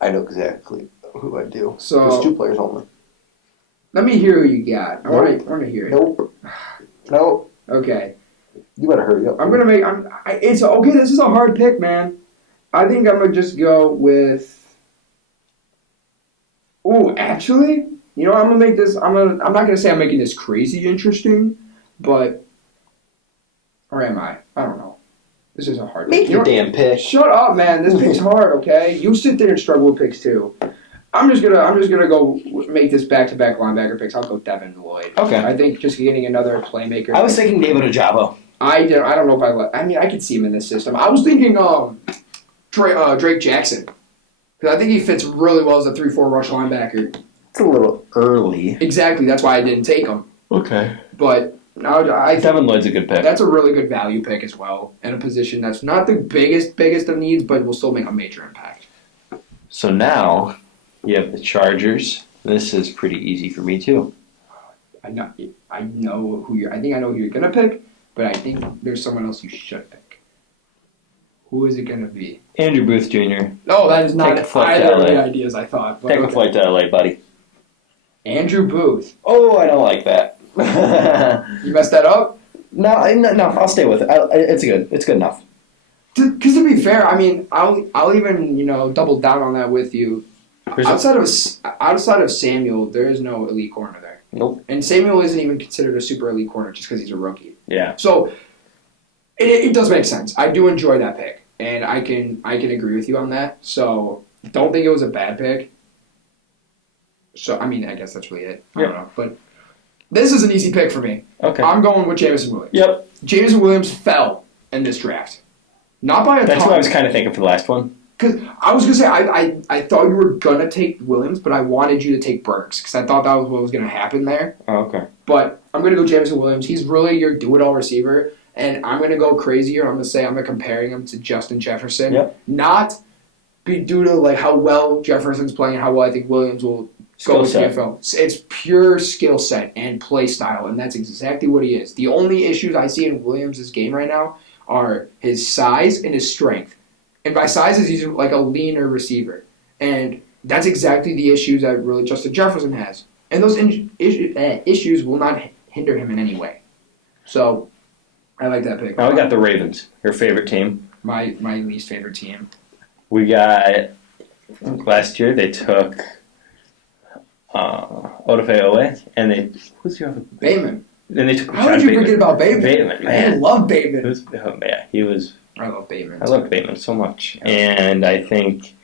I know exactly who I'd do. So, there's 2 players only. Let me hear who you got. I want to hear it. Nope. Okay. You better hurry up. I'm gonna make. It's okay. This is a hard pick, man. I think I'm gonna just go with. Oh, actually, you know, I'm gonna make this. I'm not gonna say I'm making this crazy interesting, but. Or am I? I don't know. This is a hard Make your damn pick. Shut up, man. This pick's hard. Okay, you sit there and struggle with picks too. I'm just gonna go make this back-to-back linebacker picks. I'll go Devin Lloyd. Okay. I think just getting another playmaker. I was thinking David Ojabo. I don't know if I mean, I could see him in this system. I was thinking Drake Jackson. Because I think he fits really well as a 3-4 rush linebacker. It's a little early. Exactly. That's why I didn't take him. Okay. But now Devin Lloyd's a good pick. That's a really good value pick as well. In a position that's not the biggest of needs, but will still make a major impact. So now you have the Chargers. This is pretty easy for me too. I know who you're. I think I know who you're gonna pick, but I think there's someone else you should pick. Who is it gonna be? Andrew Booth Jr. No, that is not either of the LA. ideas I thought. Take a flight to LA, buddy. Andrew Booth. Oh, I don't like that. You messed that up? No, I'll stay with it. It's good. It's good enough. Because to be fair, I mean, I'll even double down on that with you. Outside of Samuel, there is no elite corner there. Nope. And Samuel isn't even considered a super elite corner just because he's a rookie. Yeah. So it does make sense. I do enjoy that pick, and I can agree with you on that. So don't think it was a bad pick. So I mean, I guess that's really it. I don't know, but this is an easy pick for me. Okay. I'm going with Jameson Williams. Yep. Jameson Williams fell in this draft. Not by a ton. That's what I was kind of thinking for the last one. Because I was going to say, I thought you were going to take Williams, but I wanted you to take Burks because I thought that was what was going to happen there. Oh, okay. But I'm going to go Jameson Williams. He's really your do-it-all receiver, and I'm going to go crazier. I'm going to say I'm comparing him to Justin Jefferson. Yep. Not be due to like how well Jefferson's playing and how well I think Williams will go with the NFL. It's pure skill set and play style, and that's exactly what he is. The only issues I see in Williams' game right now are his size and his strength. And by size, he's like a leaner receiver. And that's exactly the issues that really Justin Jefferson has. And those issues will not hinder him in any way. So, I like that pick. Now we got the Ravens, your favorite team. My least favorite team. We got, last year they took Odafe Owe, and who's the other? Bateman. Then they took How did you forget about Bateman? Bateman, man. I love Bateman. I love Bateman. I love Bateman so much. And I think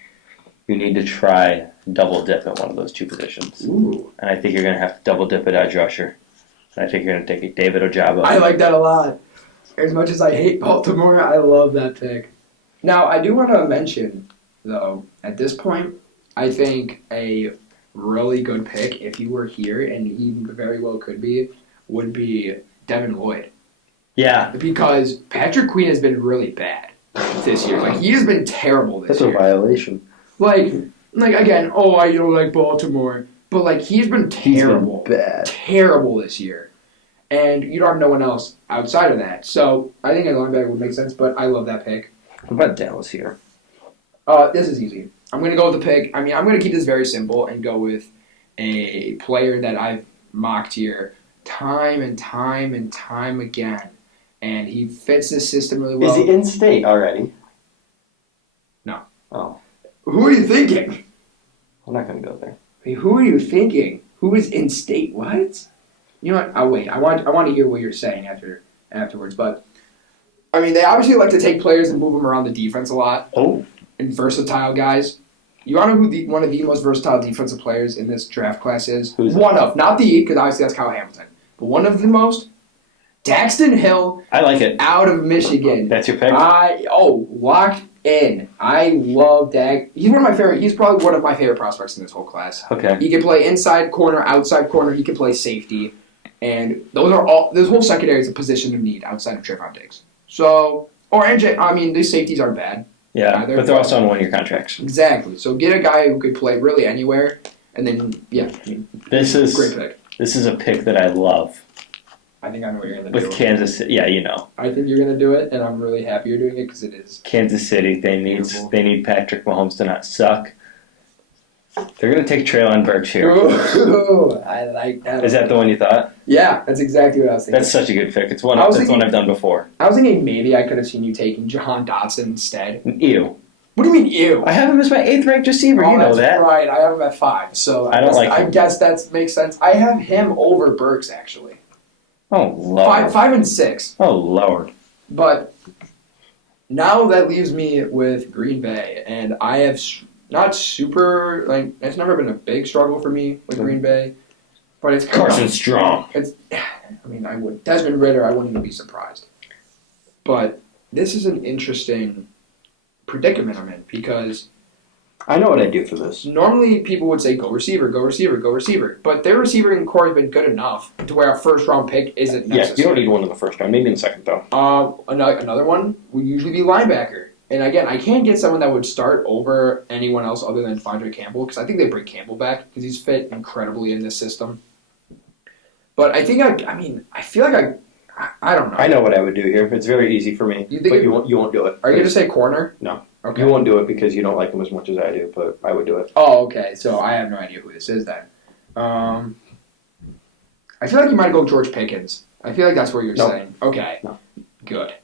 you need to try double dip at one of those 2 positions. Ooh. And I think you're going to have to double dip at edge rusher. And I think you're going to take David Ojabo. I like that a lot. As much as I hate Baltimore, I love that pick. Now, I do want to mention, though, at this point, I think a really good pick, if you were here, and he very well could be, would be Devin Lloyd. Yeah. Because Patrick Queen has been really bad this year. Like, he has been terrible this year. That's a violation. Like again, I don't like Baltimore. But, like, he's been terrible. He's been bad. Terrible this year. And you don't have no one else outside of that. So, I think a linebacker would make sense, but I love that pick. What about Dallas here? This is easy. I'm going to go with the pick. I mean, I'm going to keep this very simple and go with a player that I've mocked here time and time and time again. And he fits this system really well. Is he in state already? No. Oh. Who are you thinking? I'm not going to go there. Wait, who are you thinking? Who is in state? What? You know what? I'll wait. I want to hear what you're saying afterwards. But, I mean, they obviously like to take players and move them around the defense a lot. Oh. And versatile guys. You want to know who one of the most versatile defensive players in this draft class is? Who's one of. Not the, because obviously that's Kyle Hamilton. But one of the most? Daxton Hill. I like it. Out of Michigan. That's your pick? Locked in. I love Dag. He's probably one of my favorite prospects in this whole class. Okay. He can play inside corner, outside corner. He can play safety. And this whole secondary is a position of need outside of Trayvon Diggs. So, these safeties aren't bad. Yeah, but they're also on one-year contracts. Exactly. So get a guy who could play really anywhere, and then, This is great pick. This is a pick that I love. I think I know what you're going to do. With Kansas City, yeah, you know. I think you're going to do it, and I'm really happy you're doing it because it is. Kansas City, they need Patrick Mahomes to not suck. They're going to take Treylon Burks here. Ooh, I like that. Is that the one you thought? Yeah, that's exactly what I was thinking. That's such a good pick. It's one I've done before. I was thinking maybe I could have seen you taking Jahan Dotson instead. Ew. What do you mean, ew? I have him as my 8th ranked receiver. You know that. Right, I have him at 5. So I guess that makes sense. I have him over Burks, actually. Oh, Lord. 5 and 6. Oh, Lord. But now that leaves me with Green Bay, and I have not super, it's never been a big struggle for me with Green Bay. But it's Carson Strong. Desmond Ridder, I wouldn't even be surprised. But this is an interesting predicament I'm in because I know what I'd do for this. normally people would say go receiver, go receiver, go receiver. But their receiving core has been good enough to where a first-round pick isn't necessary. Yeah, you don't need one in the first round. Maybe in the second, though. Another one would usually be linebacker. And again, I can't get someone that would start over anyone else other than Devondre Campbell because I think they bring Campbell back because he's fit incredibly in this system. But I think I feel like I don't know. I know what I would do here. It's very easy for me. You think but you won't do it. Are you going to say corner? No. Okay. You won't do it because you don't like him as much as I do, but I would do it. Oh, okay. So I have no idea who this is then. I feel like you might go George Pickens. I feel like that's what you're saying. Okay. No. Good.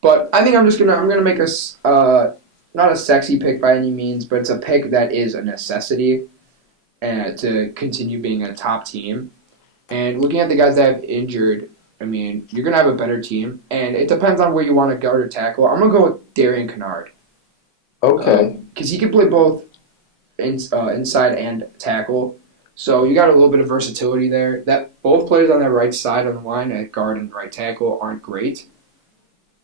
But I think I'm gonna make not a sexy pick by any means, but it's a pick that is a necessity to continue being a top team. And looking at the guys that have injured, you're gonna have a better team, and it depends on where you want to guard or tackle. I'm gonna go with Darian Kennard. Okay. Because he can play both inside and tackle. So you got a little bit of versatility there. That both players on the right side of the line at guard and right tackle aren't great.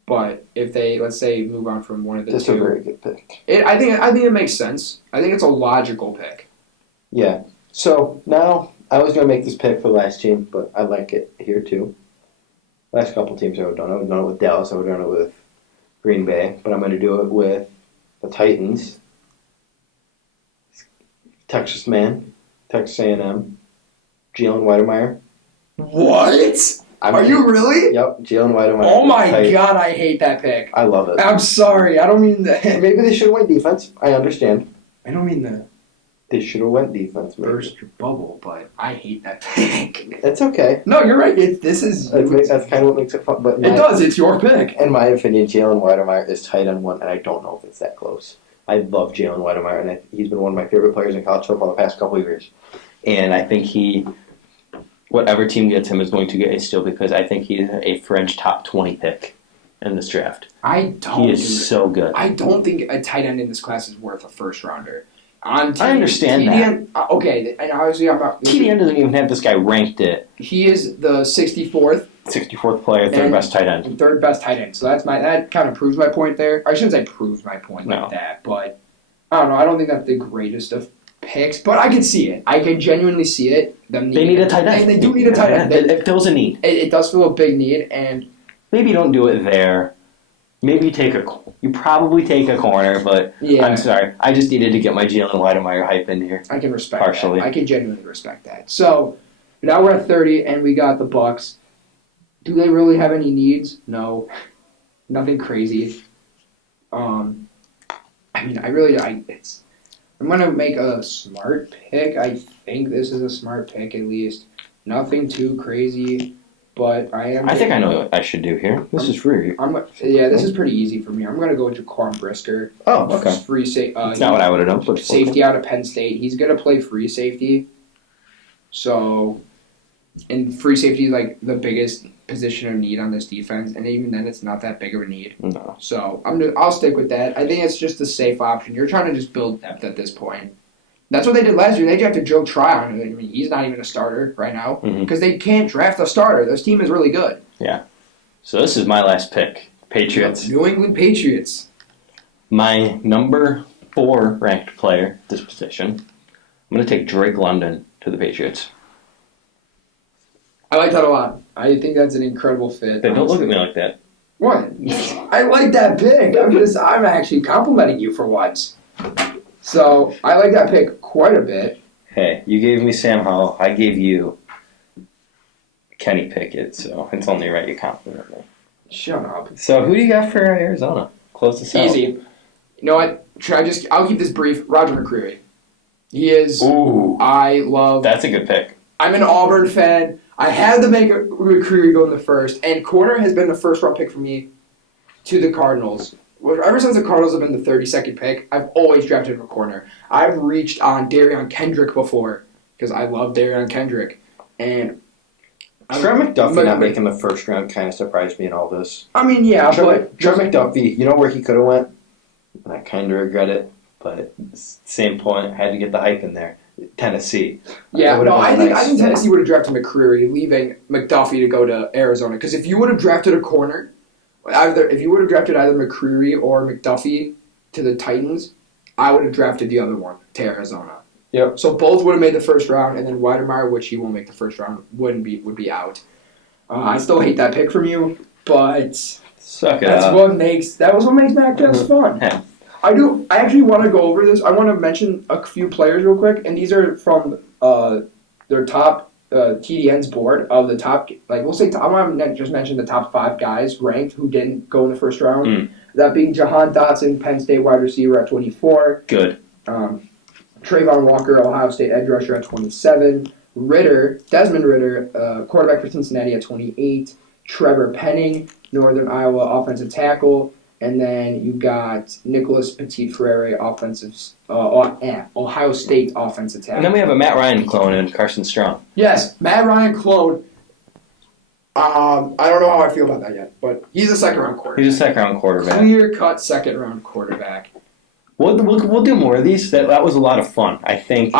But if they, let's say, move on from one of the two. That's a very good pick. I think it makes sense. I think it's a logical pick. Yeah. So now I was going to make this pick for the last team, but I like it here too. Last couple teams I would have done. I would have done it with Dallas. I would have done it with Green Bay. But I'm going to do it with the Titans. Texas man. Texas A&M. Jalen Weidemeyer. What? Are you really? Yep, Jalen Weidemeyer. Oh my God, I hate that pick. I love it. I'm sorry, I don't mean that. Maybe they should have went defense. I understand. I don't mean that. They should have went defense. Maybe. Burst your bubble, but I hate that pick. It's okay. No, you're right. That's kind of what makes it fun. But it does. It's your pick. In my opinion, Jalen Weidemeyer is tight end 1, and I don't know if it's that close. I love Jalen Weidemeyer, and he's been one of my favorite players in college football the past couple of years. And I think whatever team gets him is going to get a steal because I think he's a fringe top 20 pick in this draft. He is so good. I don't think a tight end in this class is worth a first rounder. I understand that. Okay, and obviously I'm not. TDN doesn't even have this guy ranked at. He is the 64th player, third best tight end. Third best tight end. So that kind of proves my point there. I shouldn't say proves my point No. like that, but I don't know. I don't think that's the greatest of picks, but I can see it. I can genuinely see it. They need a tight end. They do need a tight end. It fills a need. It does fill a big need, and maybe don't do it there. Maybe you probably take a corner, but yeah. I'm sorry. I just needed to get my Jalen Weidemeyer hype in here. I can respect partially. that. I can genuinely respect that. So now we're at 30, and we got the Bucks. Do they really have any needs? No, nothing crazy. I'm gonna make a smart pick. I think this is a smart pick at least. Nothing too crazy. But I think I know what I should do here. This is free. This is pretty easy for me. I'm going to go Jaquan Brisker. Oh, okay. Free safety. It's not what I would have done. But safety out of Penn State. He's going to play free safety. So, and free safety is like the biggest position of need on this defense, and even then, it's not that big of a need. No. So I'll stick with that. I think it's just a safe option. You're trying to just build depth at this point. That's what they did last year. They drafted Joe Tryon. I mean, he's not even a starter right now because they can't draft a starter. This team is really good. Yeah. So this is my last pick. Patriots. New England Patriots. My number 4 ranked player at this position. I'm going to take Drake London to the Patriots. I like that a lot. I think that's an incredible fit. Hey, don't look at me like that. What? I like that pick. I'm actually complimenting you for once. So, I like that pick quite a bit. Hey, you gave me Sam Howell. I gave you Kenny Pickett, so it's only right you compliment me. Shut up. So, who do you got for Arizona? Close this out. Easy. You know what? I'll keep this brief. Roger McCreary. He is. Ooh. That's a good pick. I'm an Auburn fan. I had to make McCreary go in the first, and corner has been the first round pick for me to the Cardinals. Ever since the Cardinals have been the 32nd pick, I've always drafted a corner. I've reached on Darion Kendrick before because I love Darion Kendrick. And Trent McDuffie not making the first round kind of surprised me in all this. I mean, yeah, Trent McDuffie, you know where he could have went? And I kind of regret it, but same point, had to get the hype in there. Tennessee. Yeah, I think Tennessee would have drafted McCreary, leaving McDuffie to go to Arizona. Because if you would have drafted a corner, if you would have drafted either McCreary or McDuffie to the Titans, I would have drafted the other one to Arizona. Yep. So both would have made the first round, and then Weidemeyer, which he won't make the first round, would be out. I still hate that pick from you, but that was what makes Mac Jones fun. Yeah. I actually want to go over this. I want to mention a few players real quick, and these are from their top TDN's board of the top. Like we'll say, I want to just mention the top 5 guys ranked who didn't go in the first round. That being Jahan Dotson, Penn State wide receiver at 24. Good. Trayvon Walker, Ohio State edge rusher at 27. Desmond Ritter, quarterback for Cincinnati at 28. Trevor Penning, Northern Iowa offensive tackle. And then you got Nicholas Petit-Frere, Ohio State offensive tackle. And then we have a Matt Ryan clone and Carson Strong. Yes, Matt Ryan clone. I don't know how I feel about that yet, but he's a second-round quarterback. He's a second-round quarterback. Clear-cut second-round quarterback. We'll do more of these. That was a lot of fun. I think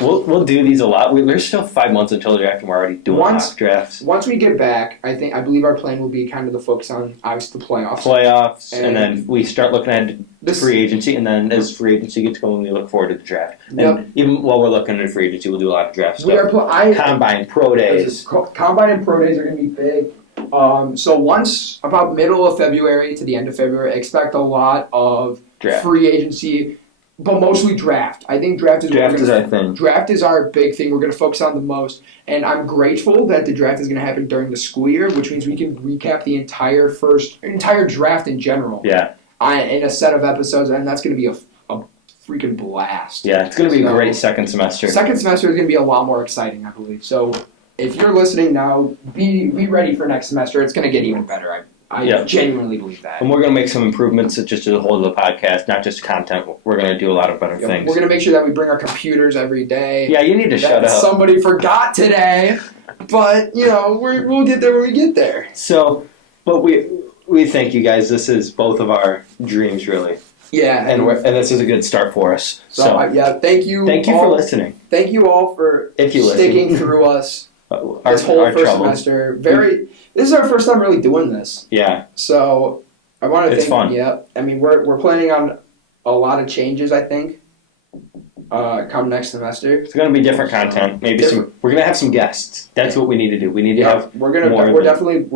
we'll do these a lot. There's still 5 months until the draft, and we're already doing mock drafts. Once we get back, I believe our plan will be kind of the focus on obviously the playoffs, and then we start looking at free agency, and then as free agency gets going, we look forward to the draft. And even while we're looking at free agency, we'll do a lot of draft stuff. Combine, pro days. Combine and pro days are going to be big. So once about middle of February to the end of February, expect a lot of free agency, but mostly draft. I think draft is our thing. Draft is our big thing. We're going to focus on the most, and I'm grateful that the draft is going to happen during the school year, which means we can recap the entire draft in general. Yeah. In a set of episodes, and that's going to be a freaking blast. Yeah, it's going to be a great second semester. Second semester is going to be a lot more exciting, I believe. So if you're listening now, be ready for next semester. It's going to get even better. I genuinely believe that. And we're going to make some improvements just to the whole of the podcast, not just content. We're going to do a lot of better things. We're going to make sure that we bring our computers every day. Yeah, you need to shut up. Somebody forgot today, but, we'll get there when we get there. So, but we thank you guys. This is both of our dreams, really. Yeah. And this is a good start for us. So thank you. Thank you for listening. Thank you all for sticking through us. This whole first semester. This is our first time really doing this. Yeah. So I want to It's fun. Yeah. I mean, we're planning on a lot of changes, I think. come next semester. It's going to be different content. Maybe we're going to have some guests. That's what we need to do. We need to have we're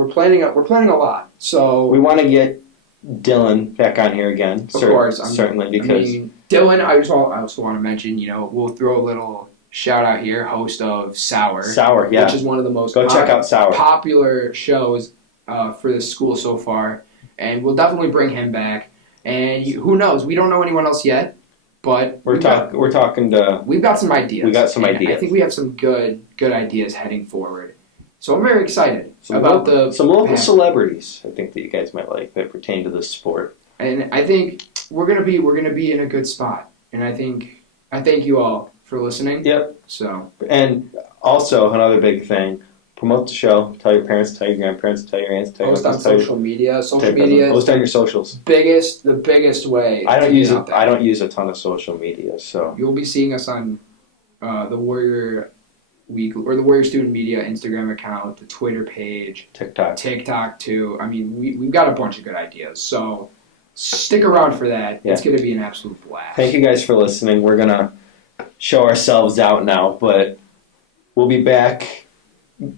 planning a lot. So we want to get Dylan back on here again. Of course, certainly because Dylan. I also want to mention. We'll throw a little shout out here. Host of Sour, yeah, which is one of the most check out Sour popular shows for the school so far, and we'll definitely bring him back. And who knows? We don't know anyone else yet, but we've got some ideas. I think we have some good ideas heading forward. So I'm very excited about some local celebrities. I think that you guys might like that pertain to this sport. And I think we're gonna be in a good spot. And I thank you all for listening. Yep. So and also another big thing. Promote the show. Tell your parents. Tell your grandparents. Tell your aunts. Tell your post on social media. Social media. Post on your socials. The biggest way. I don't use a ton of social media, so you'll be seeing us on the Warrior Week or the Warrior Student Media Instagram account, the Twitter page, TikTok too. I mean, we've got a bunch of good ideas, so stick around for that. Yeah. It's going to be an absolute blast. Thank you guys for listening. We're gonna show ourselves out now, but we'll be back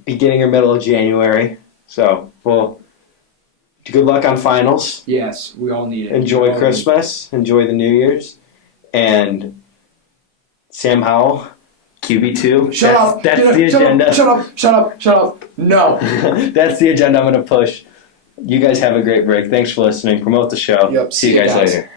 beginning or middle of January. So, good luck on finals. Yes, we all need it. Enjoy Christmas. Enjoy the New Year's. And Sam Howell, QB2. Shut up. That's the agenda. Shut up. No. That's the agenda I'm going to push. You guys have a great break. Thanks for listening. Promote the show. Yep. See you guys later.